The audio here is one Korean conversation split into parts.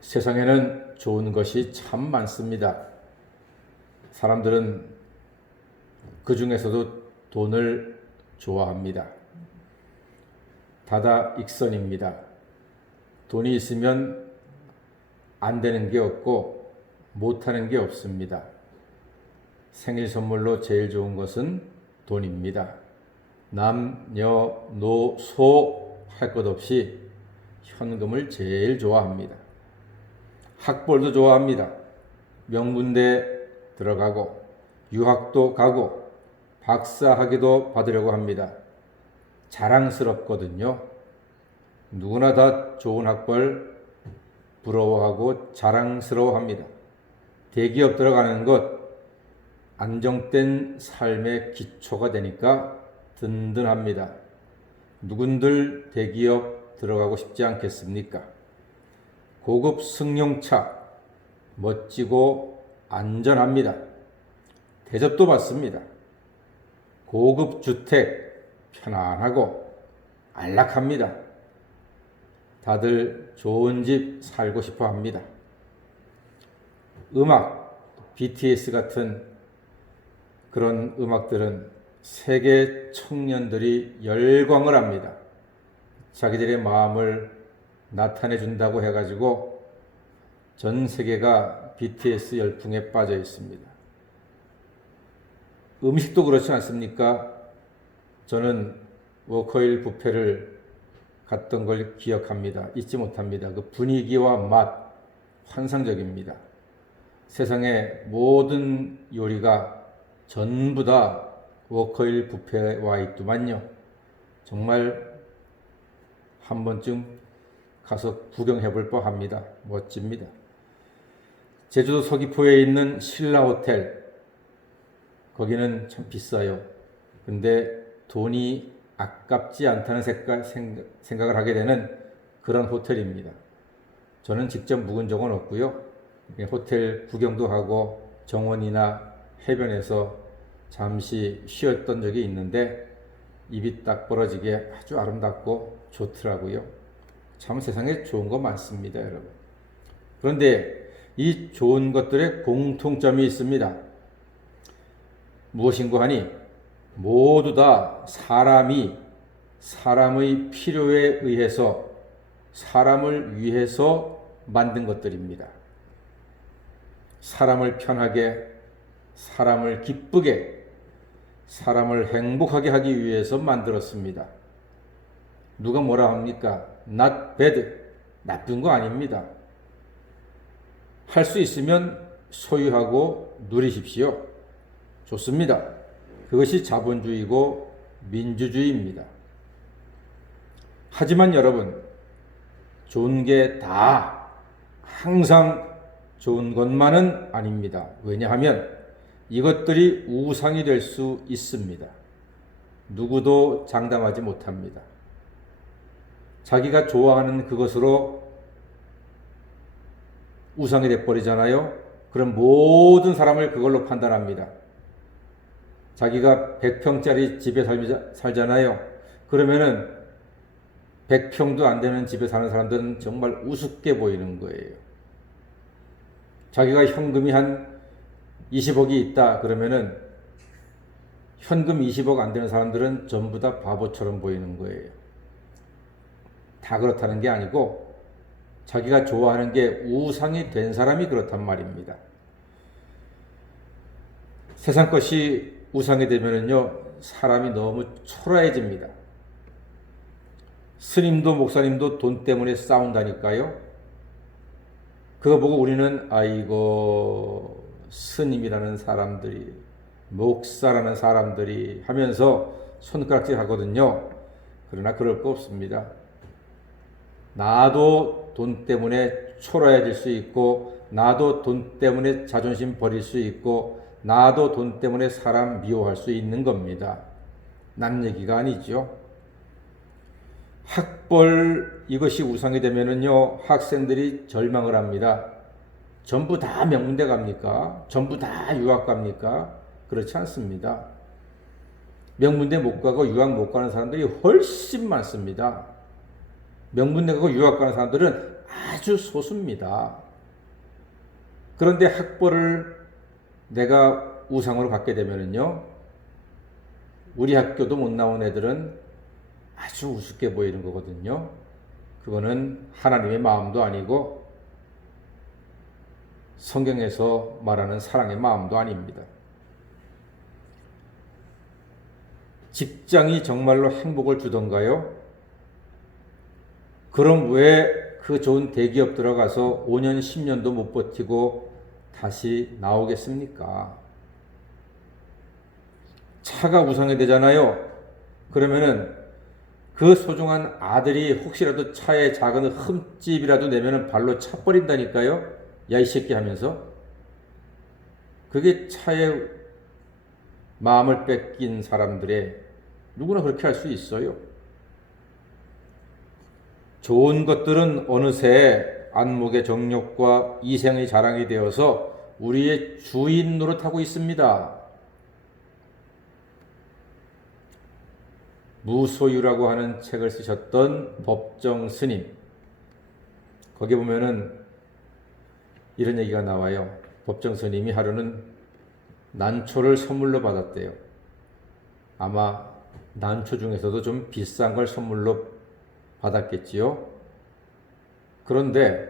세상에는 좋은 것이 참 많습니다. 사람들은 그 중에서도 돈을 좋아합니다. 다다익선입니다. 돈이 있으면 안 되는 게 없고 못하는 게 없습니다. 생일 선물로 제일 좋은 것은 돈입니다. 남, 여, 노, 소 할 것 없이 현금을 제일 좋아합니다. 학벌도 좋아합니다. 명문대 들어가고 유학도 가고 박사학위도 받으려고 합니다. 자랑스럽거든요. 누구나 다 좋은 학벌 부러워하고 자랑스러워합니다. 대기업 들어가는 것 안정된 삶의 기초가 되니까 든든합니다. 누군들 대기업 들어가고 싶지 않겠습니까? 고급 승용차 멋지고 안전합니다. 대접도 받습니다. 고급 주택 편안하고 안락합니다. 다들 좋은 집 살고 싶어 합니다. 음악, BTS 같은 그런 음악들은 세계 청년들이 열광을 합니다. 자기들의 마음을 나타내 준다고 해가지고 전 세계가 BTS 열풍에 빠져 있습니다. 음식도 그렇지 않습니까? 저는 워커힐 뷔페를 갔던 걸 기억합니다. 잊지 못합니다. 그 분위기와 맛 환상적입니다. 세상의 모든 요리가 전부 다 워커힐 뷔페에 와 있더만요. 정말 한 번쯤 가서 구경해 볼 법합니다. 멋집니다. 제주도 서귀포에 있는 신라 호텔, 거기는 참 비싸요. 근데 돈이 아깝지 않다는 생각을 하게 되는 그런 호텔입니다. 저는 직접 묵은 적은 없고요. 호텔 구경도 하고 정원이나 해변에서 잠시 쉬었던 적이 있는데 입이 딱 벌어지게 아주 아름답고 좋더라고요. 참 세상에 좋은 거 많습니다, 여러분. 그런데 이 좋은 것들의 공통점이 있습니다. 무엇인고 하니 모두 다 사람의 필요에 의해서 사람을 위해서 만든 것들입니다. 사람을 편하게, 사람을 기쁘게, 사람을 행복하게 하기 위해서 만들었습니다. 누가 뭐라 합니까? Not bad. 나쁜 거 아닙니다. 할 수 있으면 소유하고 누리십시오. 좋습니다. 그것이 자본주의고 민주주의입니다. 하지만 여러분, 좋은 게 다 항상 좋은 것만은 아닙니다. 왜냐하면 이것들이 우상이 될 수 있습니다. 누구도 장담하지 못합니다. 자기가 좋아하는 그것으로 우상이 돼버리잖아요. 그럼 모든 사람을 그걸로 판단합니다. 자기가 100평짜리 집에 살잖아요. 그러면은 100평도 안 되는 집에 사는 사람들은 정말 우습게 보이는 거예요. 자기가 현금이 한 20억이 있다 그러면은 현금 20억 안 되는 사람들은 전부 다 바보처럼 보이는 거예요. 다 그렇다는 게 아니고 자기가 좋아하는 게 우상이 된 사람이 그렇단 말입니다. 세상 것이 우상이 되면은요, 사람이 너무 초라해집니다. 스님도 목사님도 돈 때문에 싸운다니까요. 그거 보고 우리는 아이고 스님이라는 사람들이, 목사라는 사람들이 하면서 손가락질 하거든요. 그러나 그럴 거 없습니다. 나도 돈 때문에 초라해질 수 있고, 나도 돈 때문에 자존심 버릴 수 있고, 나도 돈 때문에 사람 미워할 수 있는 겁니다. 남 얘기가 아니죠. 학벌 이것이 우상이 되면은요, 학생들이 절망을 합니다. 전부 다 명문대 갑니까? 전부 다 유학 갑니까? 그렇지 않습니다. 명문대 못 가고 유학 못 가는 사람들이 훨씬 많습니다. 명문대 가고 유학 가는 사람들은 아주 소수입니다. 그런데 학벌을 내가 우상으로 갖게 되면은요, 우리 학교도 못 나온 애들은 아주 우습게 보이는 거거든요. 그거는 하나님의 마음도 아니고 성경에서 말하는 사랑의 마음도 아닙니다. 직장이 정말로 행복을 주던가요? 그럼 왜 그 좋은 대기업 들어가서 5년, 10년도 못 버티고 다시 나오겠습니까? 차가 우상이 되잖아요. 그러면은 그 소중한 아들이 혹시라도 차에 작은 흠집이라도 내면은 발로 차버린다니까요. 야, 이 새끼 하면서. 그게 차에 마음을 뺏긴 사람들의 누구나 그렇게 할 수 있어요. 좋은 것들은 어느새 안목의 정욕과 이생의 자랑이 되어서 우리의 주인 노릇하고 있습니다. 무소유라고 하는 책을 쓰셨던 법정 스님, 거기 보면은 이런 얘기가 나와요. 법정 스님이 하루는 난초를 선물로 받았대요. 아마 난초 중에서도 좀 비싼 걸 선물로 받았겠지요. 그런데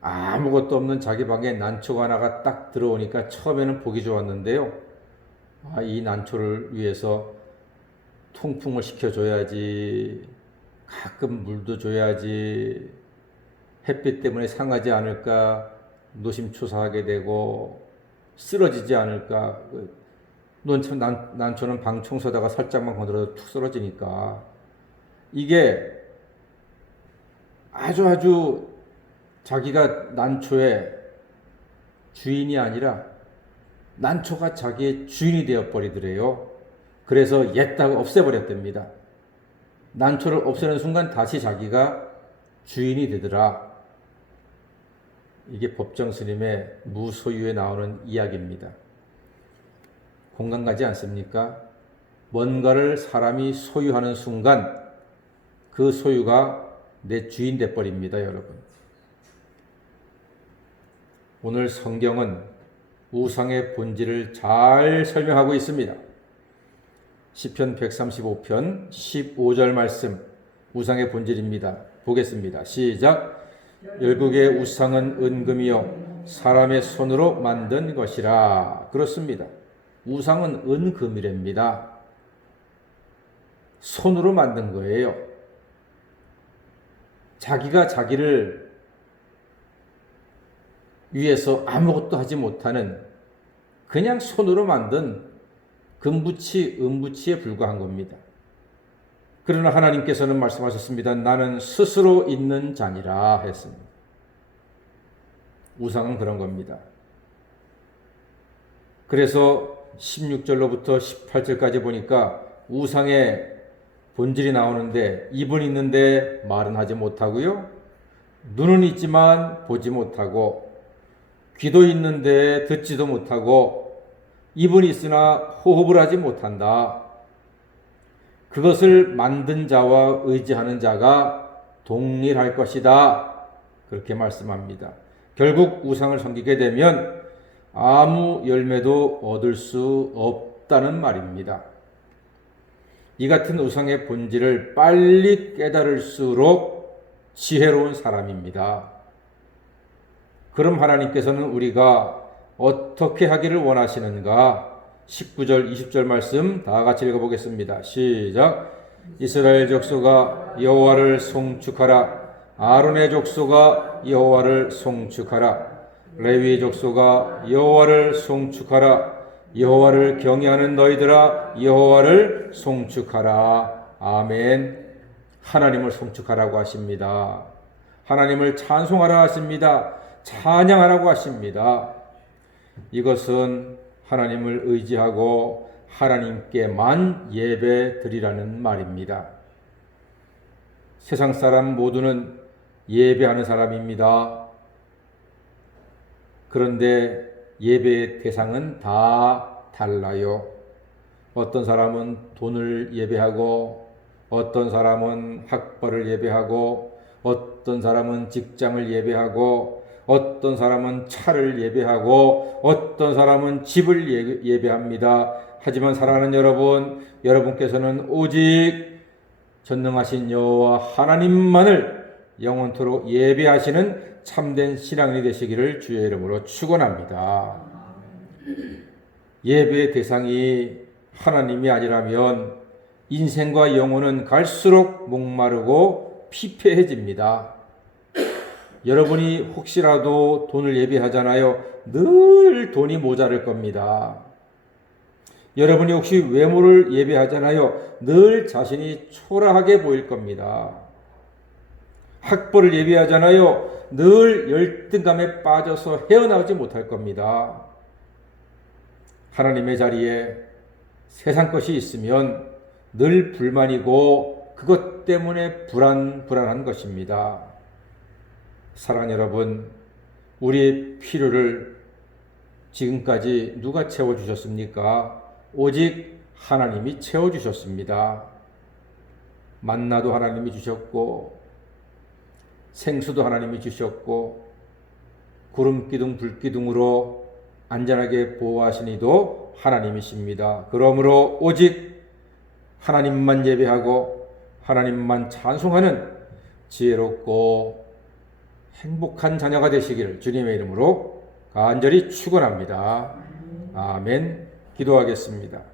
아무것도 없는 자기 방에 난초가 하나가 딱 들어오니까 처음에는 보기 좋았는데요. 이 난초를 위해서 통풍을 시켜줘야지, 가끔 물도 줘야지, 햇빛 때문에 상하지 않을까 노심초사하게 되고 쓰러지지 않을까. 난초는 방 청소하다가 살짝만 건드려도 툭 쓰러지니까 이게 아주 자기가 난초의 주인이 아니라 난초가 자기의 주인이 되어버리더래요. 그래서 옛다고 없애버렸답니다. 난초를 없애는 순간 다시 자기가 주인이 되더라. 이게 법정 스님의 무소유에 나오는 이야기입니다. 공감 가지 않습니까? 뭔가를 사람이 소유하는 순간 그 소유가 내 주인 돼버립니다, 여러분. 오늘 성경은 우상의 본질을 잘 설명하고 있습니다. 시편 135편 15절 말씀, 우상의 본질입니다. 보겠습니다. 시작. 열국의 우상은 은금이요 사람의 손으로 만든 것이라. 그렇습니다. 우상은 은금이랍니다. 손으로 만든 거예요. 자기가 자기를 위해서 아무것도 하지 못하는 그냥 손으로 만든 금부치, 은부치에 불과한 겁니다. 그러나 하나님께서는 말씀하셨습니다. 나는 스스로 있는 자니라 했습니다. 우상은 그런 겁니다. 그래서 16절로부터 18절까지 보니까 우상의 본질이 나오는데 입은 있는데 말은 하지 못하고요. 눈은 있지만 보지 못하고 귀도 있는데 듣지도 못하고 입은 있으나 호흡을 하지 못한다. 그것을 만든 자와 의지하는 자가 동일할 것이다. 그렇게 말씀합니다. 결국 우상을 섬기게 되면 아무 열매도 얻을 수 없다는 말입니다. 이 같은 우상의 본질을 빨리 깨달을수록 지혜로운 사람입니다. 그럼 하나님께서는 우리가 어떻게 하기를 원하시는가? 19절, 20절 말씀 다 같이 읽어보겠습니다. 시작. 이스라엘 족속아 여호와를 송축하라. 아론의 족속아 여호와를 송축하라. 레위 족속아 여호와를 송축하라. 여호와를 경외하는 너희들아 여호와를 송축하라. 아멘. 하나님을 송축하라고 하십니다. 하나님을 찬송하라 하십니다. 찬양하라고 하십니다. 이것은 하나님을 의지하고 하나님께만 예배 드리라는 말입니다. 세상 사람 모두는 예배하는 사람입니다. 그런데 예배의 대상은 다 달라요. 어떤 사람은 돈을 예배하고 어떤 사람은 학벌을 예배하고 어떤 사람은 직장을 예배하고 어떤 사람은 차를 예배하고 어떤 사람은 집을 예배합니다. 하지만 사랑하는 여러분, 여러분께서는 오직 전능하신 여호와 하나님만을 영원토록 예배하시는 참된 신앙인이 되시기를 주의 이름으로 축원합니다. 예배의 대상이 하나님이 아니라면 인생과 영혼은 갈수록 목마르고 피폐해집니다. 여러분이 혹시라도 돈을 예배하잖아요. 늘 돈이 모자랄 겁니다. 여러분이 혹시 외모를 예배하잖아요. 늘 자신이 초라하게 보일 겁니다. 학벌을 예배하잖아요. 늘 열등감에 빠져서 헤어나오지 못할 겁니다. 하나님의 자리에 세상 것이 있으면 늘 불만이고 그것 때문에 불안한 것입니다. 사랑하는 여러분, 우리의 필요를 지금까지 누가 채워주셨습니까? 오직 하나님이 채워주셨습니다. 만나도 하나님이 주셨고 생수도 하나님이 주셨고 구름기둥 불기둥으로 안전하게 보호하신 이도 하나님이십니다. 그러므로 오직 하나님만 예배하고 하나님만 찬송하는 지혜롭고 행복한 자녀가 되시기를 주님의 이름으로 간절히 축원합니다. 아멘. 기도하겠습니다.